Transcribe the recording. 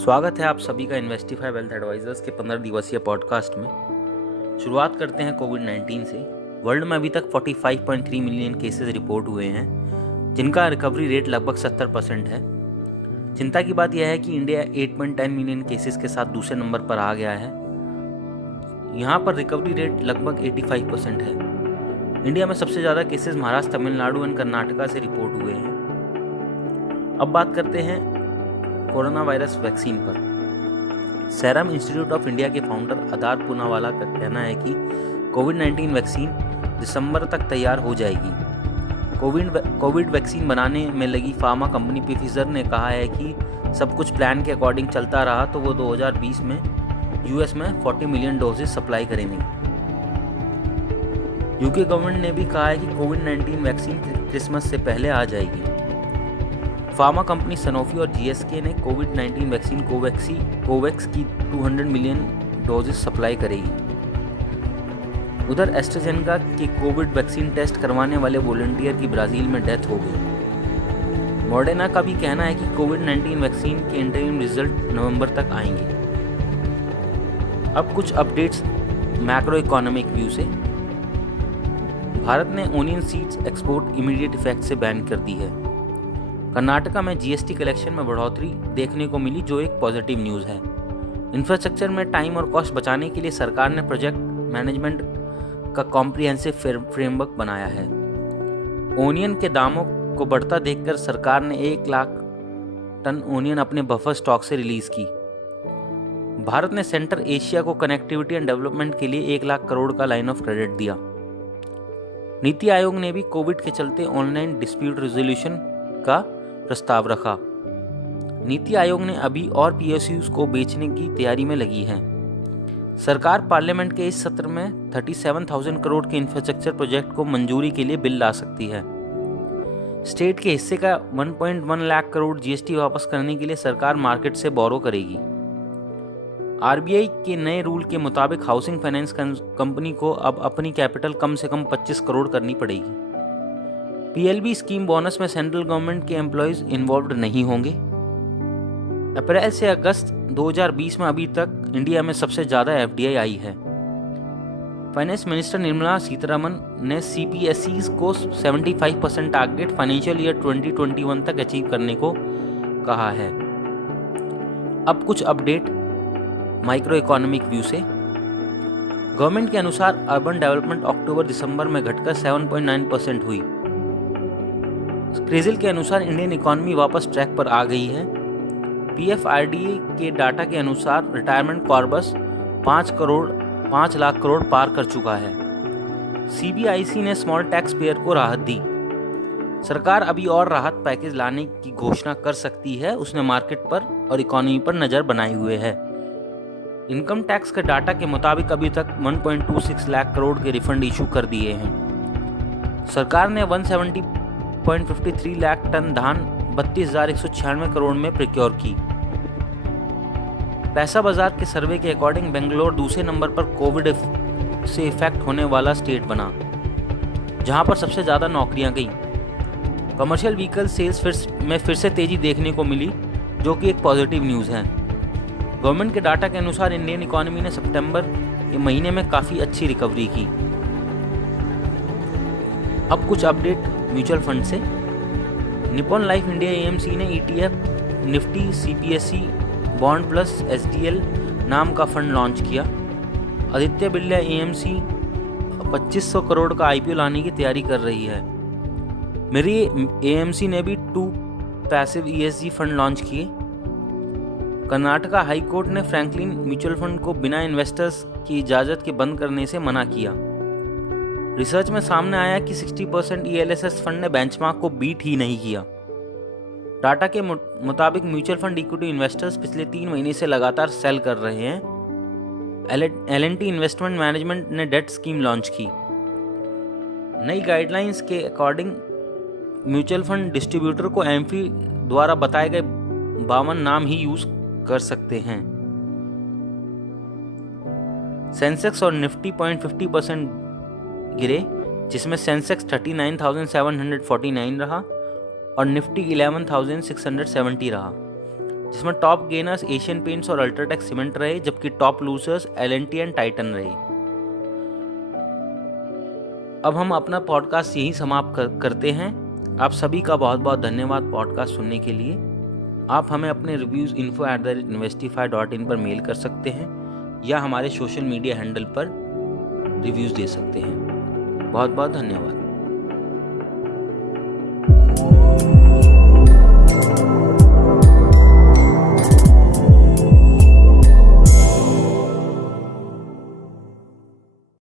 स्वागत है आप सभी का इन्वेस्टिफाई वेल्थ एडवाइजर्स के 15 दिवसीय पॉडकास्ट में। शुरुआत करते हैं कोविड-19 से। वर्ल्ड में अभी तक 45.3 मिलियन केसेस रिपोर्ट हुए हैं, जिनका रिकवरी रेट लगभग 70% है। चिंता की बात यह है कि इंडिया 8.10 मिलियन केसेस के साथ दूसरे नंबर पर आ गया है। यहाँ पर रिकवरी रेट लगभग 85% है। इंडिया में सबसे ज़्यादा केसेस महाराष्ट्र, तमिलनाडु एंड कर्नाटका से रिपोर्ट हुए हैं। अब बात करते हैं कोरोना वायरस वैक्सीन पर। सेरम इंस्टीट्यूट ऑफ इंडिया के फाउंडर आधार पूनावाला का कहना है कि कोविड-19 वैक्सीन दिसंबर तक तैयार हो जाएगी। कोविड वैक्सीन बनाने में लगी फार्मा कंपनी प्फिजर ने कहा है कि सब कुछ प्लान के अकॉर्डिंग चलता रहा तो वो 2020 में यूएस में 40 मिलियन डोजेस सप्लाई करेंगे। यूके गवर्नमेंट ने भी कहा है कि कोविड-19 वैक्सीन क्रिसमस से पहले आ जाएगी। फार्मा कंपनी सनोफी और जीएसके ने कोविड-19 वैक्सीन कोवैक्स की 200 मिलियन डोजेस सप्लाई करेगी। उधर एस्ट्राजेनेका के कोविड वैक्सीन टेस्ट करवाने वाले वॉलंटियर की ब्राज़ील में डेथ हो गई। मॉडर्ना का भी कहना है कि कोविड-19 वैक्सीन के इंटरिम रिजल्ट नवंबर तक आएंगे। अब कुछ अपडेट्स मैक्रो इकोनॉमिक व्यू से। भारत ने onion seeds export immediate effect से बैन कर दी है। कर्नाटका में जीएसटी कलेक्शन में बढ़ोतरी देखने को मिली, जो एक पॉजिटिव न्यूज़ है। इंफ्रास्ट्रक्चर में टाइम और कॉस्ट बचाने के लिए सरकार ने प्रोजेक्ट मैनेजमेंट का कॉम्प्रिहेंसिव फ्रेमवर्क बनाया है। ओनियन के दामों को बढ़ता देखकर सरकार ने 1 लाख टन ओनियन अपने बफर स्टॉक से रिलीज की। भारत ने सेंट्रल एशिया को कनेक्टिविटी एंड डेवलपमेंट के लिए 1 लाख करोड़ का लाइन ऑफ क्रेडिट दिया। नीति आयोग ने भी कोविड के चलते ऑनलाइन डिस्प्यूट रेजोल्यूशन का प्रस्ताव रखा। नीति आयोग ने अभी और पीएसयूज को बेचने की तैयारी में लगी है। सरकार पार्लियामेंट के इस सत्र में 37,000 करोड़ के इंफ्रास्ट्रक्चर प्रोजेक्ट को मंजूरी के लिए बिल ला सकती है। स्टेट के हिस्से का 1.1 लाख करोड़ जीएसटी वापस करने के लिए सरकार मार्केट से बोरो करेगी। आरबीआई के नए रूल के मुताबिक हाउसिंग फाइनेंस कंपनी को अब अपनी कैपिटल कम से कम 25 करोड़ करनी पड़ेगी। पीएलबी स्कीम बोनस में सेंट्रल गवर्नमेंट के एम्प्लॉयज इन्वॉल्व नहीं होंगे। अप्रैल से अगस्त 2020 में अभी तक इंडिया में सबसे ज़्यादा एफडीआई आई है। फाइनेंस मिनिस्टर निर्मला सीतारमन ने सीपीएसईज को 75% टारगेट फाइनेंशियल ईयर 2021 तक अचीव करने को कहा है। अब कुछ अपडेट माइक्रो इकोनॉमिक व्यू से। गवर्नमेंट के अनुसार अर्बन डेवलपमेंट अक्टूबर-दिसंबर में घटकर 7.9% हुई। क्रिसिल के अनुसार इंडियन इकोनॉमी वापस ट्रैक पर आ गई है। पीएफआरडीए के डाटा के अनुसार रिटायरमेंट कॉर्पस 5 लाख करोड़ पार कर चुका है। सीबीआईसी ने स्मॉल टैक्स पेयर को राहत दी। सरकार अभी और राहत पैकेज लाने की घोषणा कर सकती है। उसने मार्केट पर और इकोनॉमी पर नज़र बनाए हुए है। इनकम टैक्स के डाटा के मुताबिक अभी तक 1.26 लाख करोड़ के रिफंड इशू कर दिए हैं। सरकार ने 170.53 लाख टन धान 32,196 करोड़ में प्रोक्योर की। पैसा बाजार के सर्वे के अकॉर्डिंग बेंगलोर दूसरे नंबर पर कोविड से इफेक्ट होने वाला स्टेट बना, जहां पर सबसे ज़्यादा नौकरियां गईं। कमर्शियल व्हीकल सेल्स में फिर से तेजी देखने को मिली, जो कि एक पॉजिटिव न्यूज़ है। गवर्नमेंट के डाटा के अनुसार इंडियन इकोनॉमी ने सितंबर के महीने में काफ़ी अच्छी रिकवरी की। अब कुछ अपडेट म्यूचुअल फंड से। निप्पॉन लाइफ इंडिया एएमसी ने ETF Nifty CPSE bond plus SDL नाम का फंड लॉन्च किया। आदित्य बिरला एएमसी 2500 करोड़ का आईपीओ लाने की तैयारी कर रही है। मेरी एएमसी ने भी 2 पैसिव ईएसजी फंड लॉन्च किए। कर्नाटका हाई कोर्ट ने फ्रैंकलिन म्यूचुअल फंड को बिना इन्वेस्टर्स की इजाज़त के बंद करने से मना किया। रिसर्च में सामने आया कि 60% ईएलएसएस फंड ने बेंचमार्क को बीट ही नहीं किया। डाटा के मुताबिक म्यूचुअल फंड इक्विटी इन्वेस्टर्स पिछले 3 महीने से लगातार सेल कर रहे हैं। एलएनटी इन्वेस्टमेंट मैनेजमेंट ने डेट स्कीम लॉन्च की। नई गाइडलाइंस के अकॉर्डिंग म्यूचुअल फंड डिस्ट्रीब्यूटर को एमफी द्वारा बताए गए 52 नाम ही यूज कर सकते हैं। सेंसेक्स और निफ्टी 0.50% गिरे, जिसमें सेंसेक्स 39,749 रहा और निफ्टी 11,670 रहा। जिसमें टॉप गेनर्स एशियन पेंट्स और अल्ट्राटेक सीमेंट रहे, जबकि top losers L&T and Titan रहे। अब हम अपना पॉडकास्ट यहीं समाप्त करते हैं। आप सभी का बहुत बहुत धन्यवाद पॉडकास्ट सुनने के लिए। आप हमें अपने रिव्यूज़ info@investify.in पर मेल कर सकते हैं या हमारे सोशल मीडिया हैंडल पर रिव्यूज़ दे सकते हैं। बहुत बहुत धन्यवाद।